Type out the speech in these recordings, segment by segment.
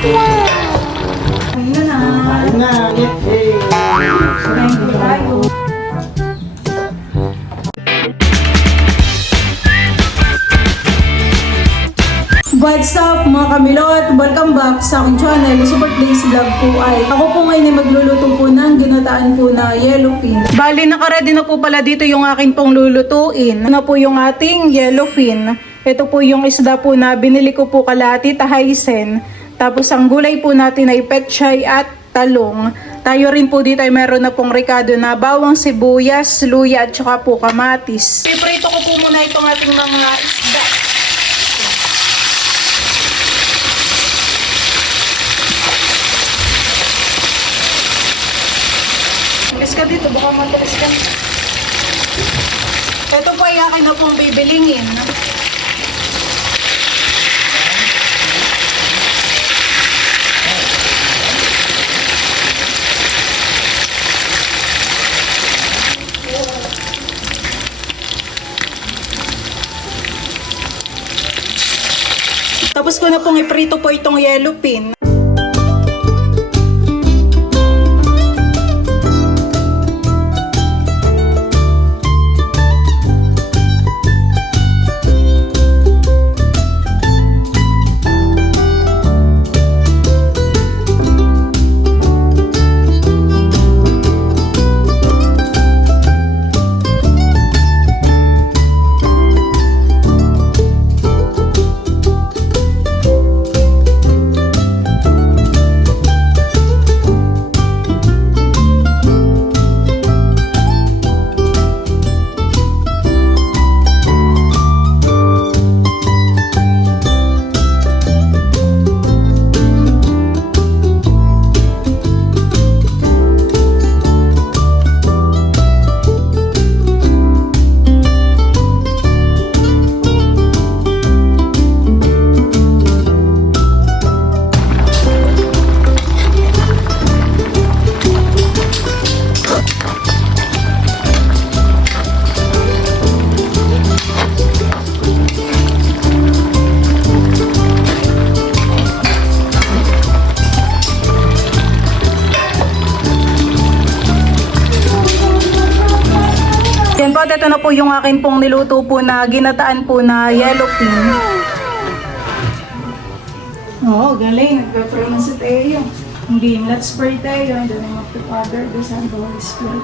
Ayun na. Ayun na. Yay! Thank you tayo. What's up mga kamilot? Welcome back sa aking channel. Super Days Vlog po ay ako po ngayon ay magluluto po ng ginataan po na yellowfin. Bali, nakaready na po pala dito yung akin pong lulutuin. Ano po yung ating yellowfin? Ito po yung isda po na binili ko po kalahati tahaysen. Tapos ang gulay po natin ay pechay at talong. Tayo rin po dito ay meron na pong ricado na bawang sibuyas, luya at saka po kamatis. Piprito ko po muna itong ating mga isda. Tulis ka dito, baka matulis ka. Ito po ay akin na pong bibilingin. Tapos ko na pong iprito po itong yellowfin. Yan po, ito na po yung akin pong niluto po na ginataan po na yellowfin. Oh, galing. Nagpa-pronounce si Teo. Hindi, let's pray tayo. In the name of the Father, the Son, the Holy Spirit.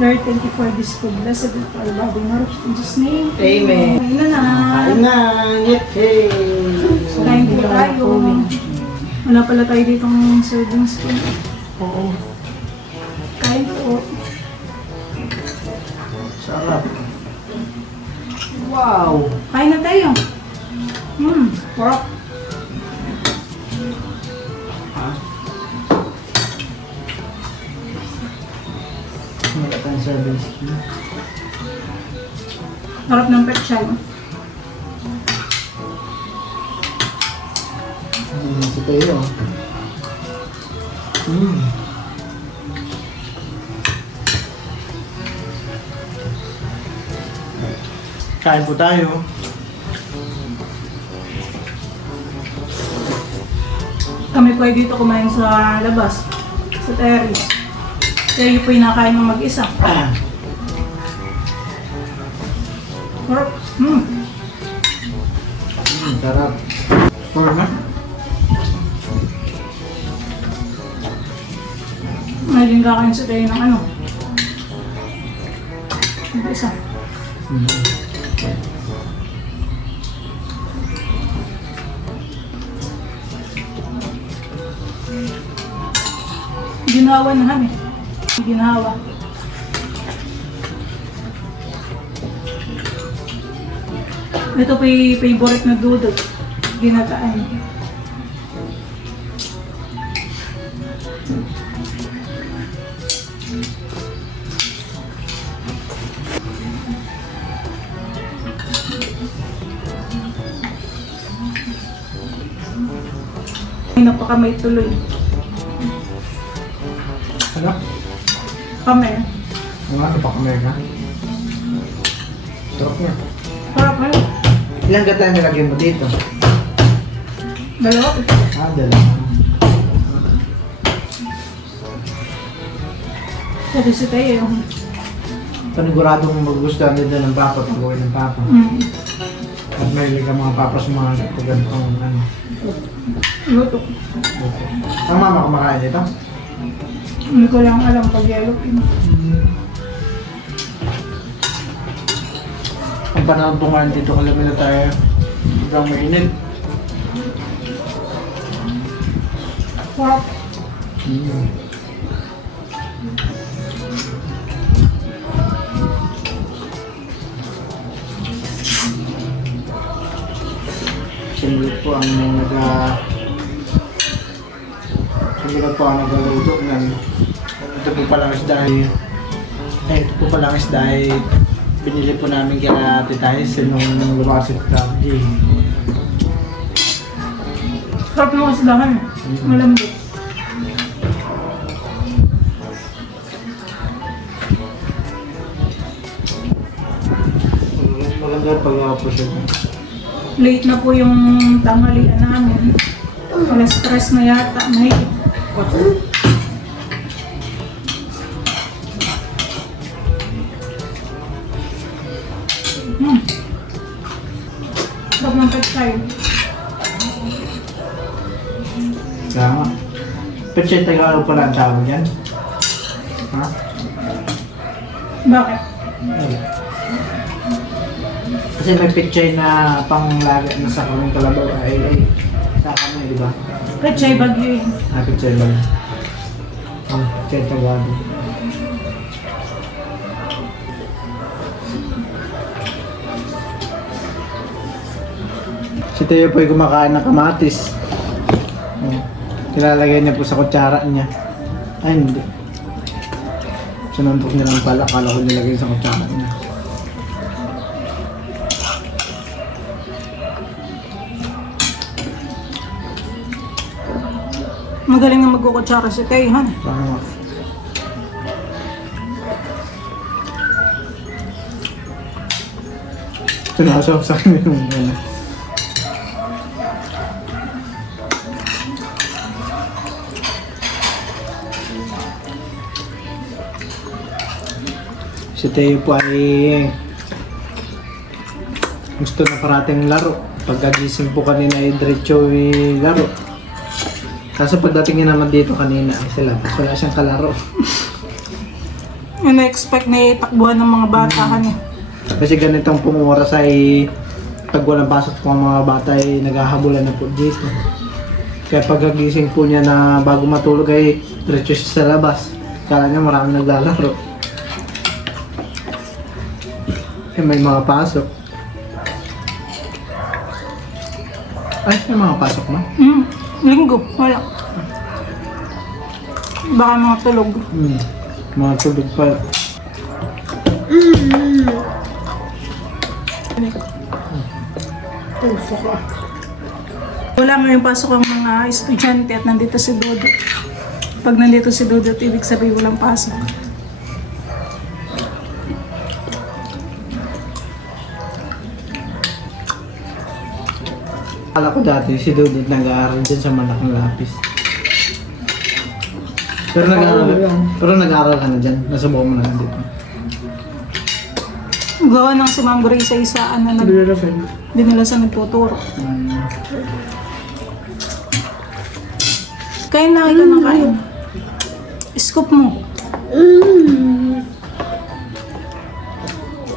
Lord, thank you for this food. Blessed be for our body. Nourish in Jesus' name. Amen. Ayun na. Ayun na. Yay! Kain po tayo. Wala pala tayo ditong serving spoon. Oo. Kain po. Sarap. Wow! Kain na tayo. Pork. Wala tayong service. Sarap ng pechay. Si Teo. Kain po tayo. Kami po ay dito kumain sa labas. Sa terrace. Kaya yung po yung nakain ng mag-isa. Sarap. Sarap. Pork na? Ngayon kakain sa tayo ng ano. Mag-isa. Ginawa na kami. Ginawa. Ito po yung favorite na dudot. Ginataan. Napakamay tuloy. Ano? Kamay. Ano pa kamay ka? Sarap niya. Sarap eh. Ilang gata nilagay mo dito? Dalawa. Dalawa. Sabi si Tayo. Paniguradong magugustuhan nila ng papa pag gawin ng papa. At may ka mga papa sa mga ganitong ano. Luto. Ang mama kumakain dito? Hindi ko lang alam pag yellow pin. Ang panahon po ngayon dito kalamila tayo. Hanggang mainit. Wow. Siyempre po ang Siyempre po ang nagluto ng ito po palang isda ito po palang isda ay binili po namin kaya titahis nung lumakas ito dati. Sarap ng isdahan. Malambot. Maganda pag po siya. Late na po yung tanghalian namin. Alas 3 na yata. May sarap ng pechay. Kaya nga. Pechay Tagalog pala ang tawag yan. Ha? Bakit? Kasi may pechay na panglaga na sa kaming kalabaw ay sa kami, di ba? Pechay Bagyo. Pechay lang. Pechay Tagalog. Si Teo po ay kumakain ng kamatis. Kilalagay niya po sa kutsara niya. Ay, hindi. Sinuntok niya lang pala. Akala ko nilagay sa kutsara niya. Magaling na magkukutsara si Tay, ha? Tama. Sinasaw sa akin yung ano. Si Teo po ay gusto na parating laro. Pagkagising po kanina ay diretso laro. Kaso pagdating niya naman dito kanina ay sila, wala siyang kalaro. Na-expect na itakbuhan ng mga batahan eh. Kasi ganitong pong oras ay pag walang pasok po ang mga bata ay naghahabulan na po dito. Kaya pagkagising po niya na bago matulog ay diretso siya sa labas. Kala niya maraming naglalaro. Eh may mga pasok. Ay, may mga pasok na? Linggo, wala. Baka mga tulog. Mga tubig pa. Wala ngayong pasok ang mga estudyante at nandito si Dodo. Pag nandito si Dodo, ibig sabihin walang pasok. Akala ko dati si Dudut nag-aaral dyan sa Manakang Lapis. Pero nag-aaral ka na dyan. Nasubukan mo na lang dito. Gawa ng si Ma'am Grace sa isaan na dinala sa nagtuturo. Kain na ikaw ng kain. Scoop mo.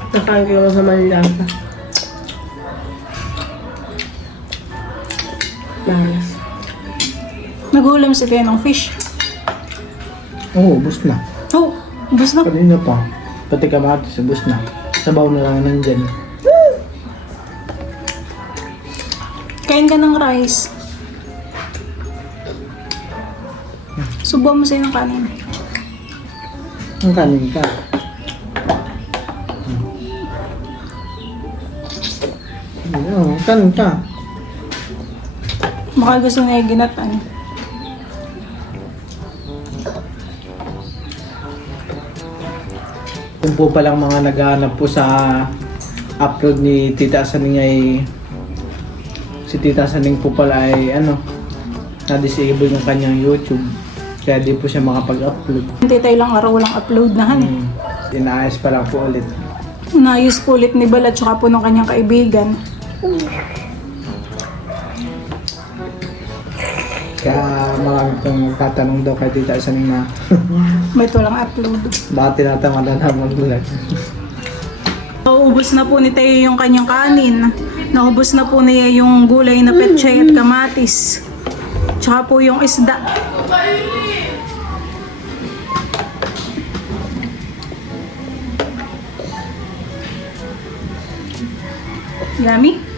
Nakain ko sa Manilasa. Malas. Nagulam si Tia ng fish. Oo, ubos na. Oh, ubos na. Kanina pa. Pati kamatis, ubos na. Sabaw na lang nandyan. Kain ka ng rice. Subuan mo sa'yo ng kanin. Ang kanin ka. Oo, kanin ka. Baka gusto niya yung ginatan. Kung po palang mga naghahanap po sa upload ni Tita Saning ay si Tita Saning po pala ay na-disable yung kanyang YouTube. Kaya di po siya makapag-upload. Hindi tayo lang araw walang upload na han. Inaayos pa lang po ulit. Naayos po ulit ni Bala tsaka po ng kanyang kaibigan. Kaya marami pong magtatanong daw kay Tita Isaning na Ba't walang upload? bakit tinatamad na mag-vlog. Nauubos na po ni Teo yung kanyang kanin. Naubos na po niya yung gulay na pechay at kamatis. Tsaka po yung isda. Yummy?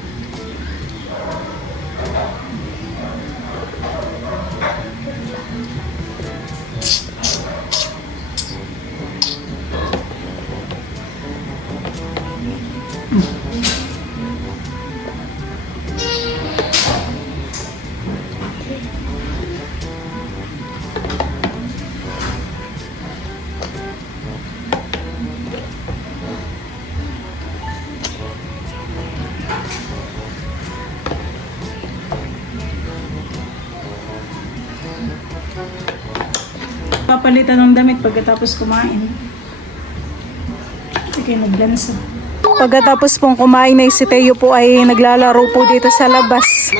Papalitan ng damit pagkatapos kumain. Okay, naglansa. Pagkatapos pong kumain na si Teo po ay naglalaro po dito sa labas.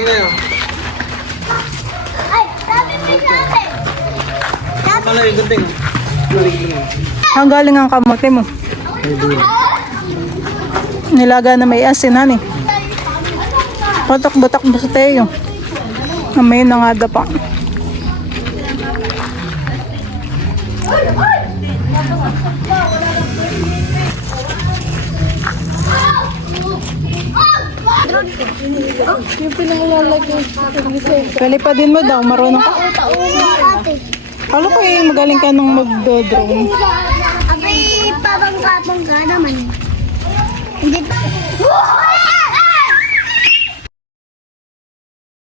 Ang galing ang kamote mo. Nilaga na may asin, hani. Patak-batak ba sa Teo? May nangaga pa. Yung pinangalalagay. Kalipadin mo daw, marunong ka. Kala ko magaling ka nung mag-drone. Abay, pabangka naman.